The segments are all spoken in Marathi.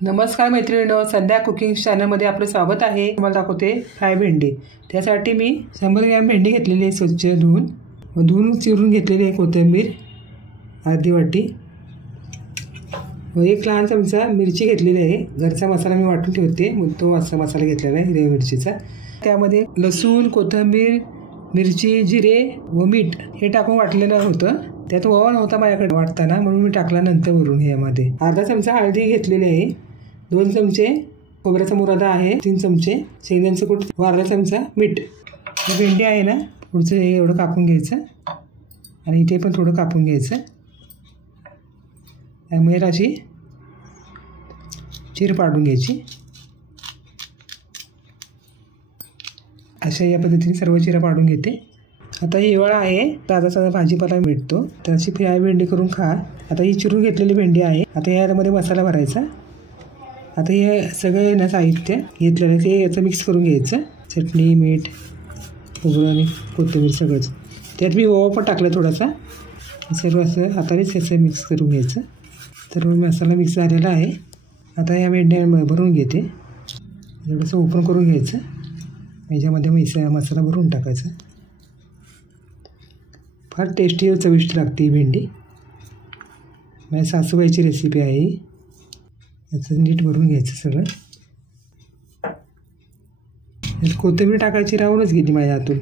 नमस्कार मैत्रिणींनो, संध्या कुकिंग चॅनलमध्ये आपलं स्वागत आहे। तुम्हाला दाखवते फ्राय भेंडी। त्यासाठी मी 100 ग्रॅम भेंडी घेतलेली आहे, स्वच्छ धुवून चिरून घेतलेली आहे। कोथिंबीर अर्धी वाटी व एक लहान चमचा मिरची घेतलेली आहे। घरचा मसाला मी वाटून ठेवते, तो मसाला घेतलेला आहे हिरव्या मिरचीचा। त्यामध्ये लसूण, कोथिंबीर, मिरची, जिरे व मीठ हे टाकून वाटलेलं होतं। त्यात ओवा नव्हता माझ्याकडे वाटताना, म्हणून मी टाकला नंतर वरून। ह्यामध्ये अर्धा चमचा हळदी घेतलेली आहे, 2 चमचे खोबऱ्याचा मुरादा आहे, 3 चमचे शेंगदाण्याचं कूट व अर्धा चमचा मीठ। ही भेंडी आहे ना, पुढचं हे एवढं कापून घ्यायचं आणि इथे पण थोडं कापून घ्यायचं। त्यामुळे अशी चीर पाडून घ्यायची। अशा या पद्धतीने सर्व चिरा पाडून घेते। आता हिवाळा आहे, ताजा भाजीपाला भेटतो, तर अशी फ्राय भेंडी करून खा। आता ही चिरून घेतलेली भेंडी आहे। आता यामध्ये मसाला भरायचा। आता हे सगळे ना साहित्य घेतलेलं ते याचं मिक्स करून घ्यायचं। चटणी, मीठ, खोबरं आणि कोथिंबीर सगळंच। त्यात मी ओवा पण टाकला थोडासा। सर्व असं हातानेच याचं मिक्स करून घ्यायचं। तर मसाला मिक्स झालेला आहे। आता या भेंड्या भरून घेते। थोडंसं ओपन करून घ्यायचं, याच्यामध्ये मसाला भरून टाकायचा। फार टेस्टी व चविष्ट लागते ही भेंडी। माझ्या सासूबाईची रेसिपी आहे। याचं नीट भरून घ्यायचं सगळं। कोथिंबीर टाकायची राहूनच गेली माझ्या हातून,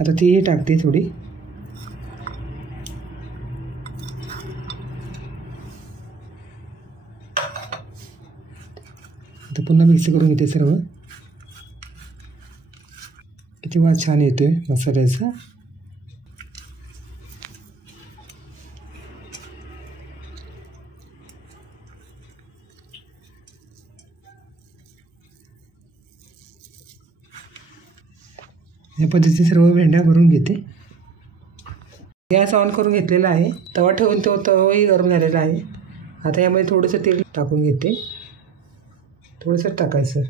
आता तीही टाकते थोडी। आता पुन्हा मिक्स करून घेते सर्व। किती वास छान येतोय मसाल्याचा। या पद्धतीने सर्व भेंड्या भरून घेते। गॅस ऑन करून घेतलेला आहे, तवा ठेवून तो तवाही गरम झालेला आहे। आता यामध्ये थोडंसं तेल टाकून घेते, थोडंसं टाकायचं।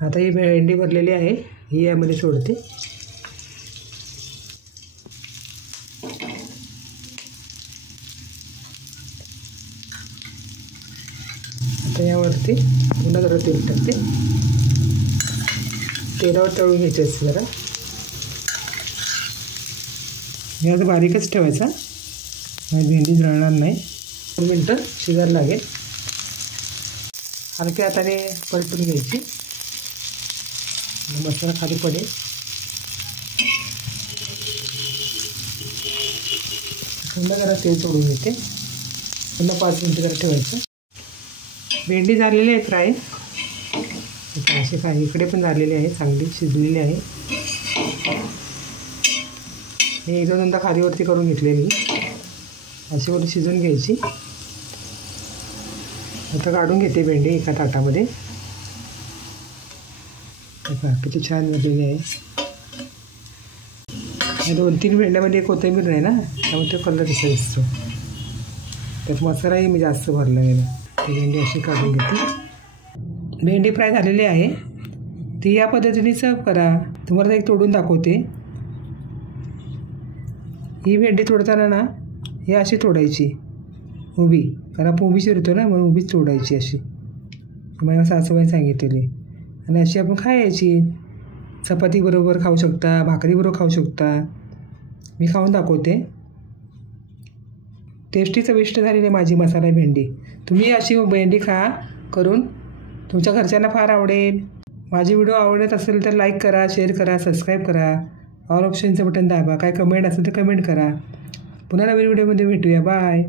आता ही भेंडी भरलेली आहे, ही यामध्ये सोडते। आता यावरती पुन्हा जरा तेल टाकते। तेलावर तळून घ्यायचं असतं जरा। गॅस बारीकच ठेवायचा, भेंडी जळणार नाही। 2 मिनटं शिजायला लागेल। हलक्या हाताने पलटून घ्यायची, मसाला खाली पडेल। पुन्हा जरा तेल सोडून घेते, पुन्हा 5 मिनटं जरा ठेवायचं। भेंडी झालेली आहे फ्राय, अशी फ्राय इकडे पण झालेली आहे, चांगली शिजलेली आहे। हे 1-2दा खालीवरती करून घेतलेली, अशी वरती शिजून घ्यायची। आता काढून घेते भेंडी एका ताटामध्ये। किती छान झालेली आहे। 2-3 भेंड्यामध्ये कोथिंबीर नाही ना, त्यामुळे तो कलर दिसत असतो। त्यात मसालाही मी जास्त भरला गेला। भेंडी अशी काढून घेते। भेंडी फ्राय झालेली आहे, ती या पद्धतीने सर्व करा। तुम्हाला एक तोडून दाखवते। ही भेंडी तोडताना ना ही अशी तोडायची उभी, कारण आपण उभी चिरतो ना, म्हणून उभीच तोडायची अशी, माझ्या सासूबाई सांगितलेली। आणि अशी आपण खायची, चपाती बरोबर खाऊ शकता, भाकरी बरोबर खाऊ शकता। मी खाऊन दाखवते। टेस्टी चविष्ट झालेली माझी मसाला भेंडी। तुम्ही अशी भेंडी खा करून, तुमच्या घरच्यांना फार आवडेल। माझी व्हिडिओ आवडत असेल तर लाईक करा, शेअर करा, सबस्क्राईब करा, ऑल ऑप्शनचं बटन दाबा। काय कमेंट असेल तर कमेंट करा। पुन्हा नवीन व्हिडिओमध्ये भेटूया, बाय।